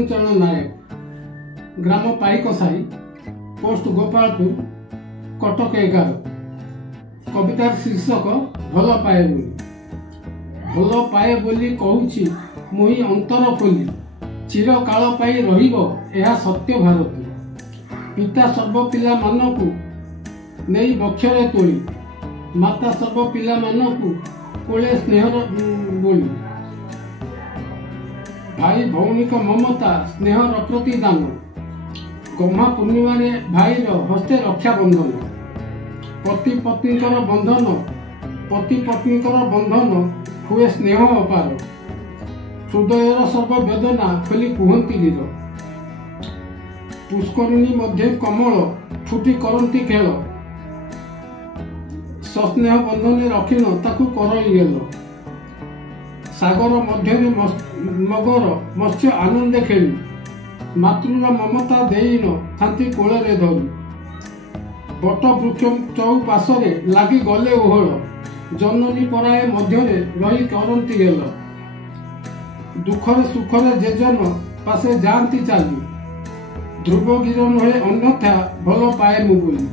ବିଷ୍णୁଚରଣ ନାୟକ, ଗ୍ରାମ Paiksahi, post Gopalpur, Cuttack 11। कवितार शीर्षक भल पाए बोली कहूची मुही अंतर खोली, चिरकाल पाई रहिबो एहा सत्य भारती। पिता सर्व पिला मानकु नेई बक्षरे तोली, माता सर्व पिला मानकु कोले स्नेहर बोली। भाई भौनिक ममता स्नेहर प्रतिदान, गम्हा पूर्णिमा भाईर हस्ते रक्षा बंधन। पति पत्नीकर बंधन, पति पत्नीकर बंधन हुए स्नेह अपार। हृदयर सर्व वेदना खोली कुहंती वीर। पुष्करिणी मध्य कमल फुटी करंती खेल, सस्नेह बंधने रखिन ताकू करई गेल। सागर मध्य मगर मत्स्य आनंदे खेली, मातृर ममता देइन थांती कोଳରେ धरी। बट वृक्ष चौपाशरे लागी गले ओहळ, जननी पराए मध्यरे रही करंती गेल। दुखरे सुखरे जेजन पासे जाती चाली, ध्रुवगिर नहे अन्यथा भल पाए मु बोली।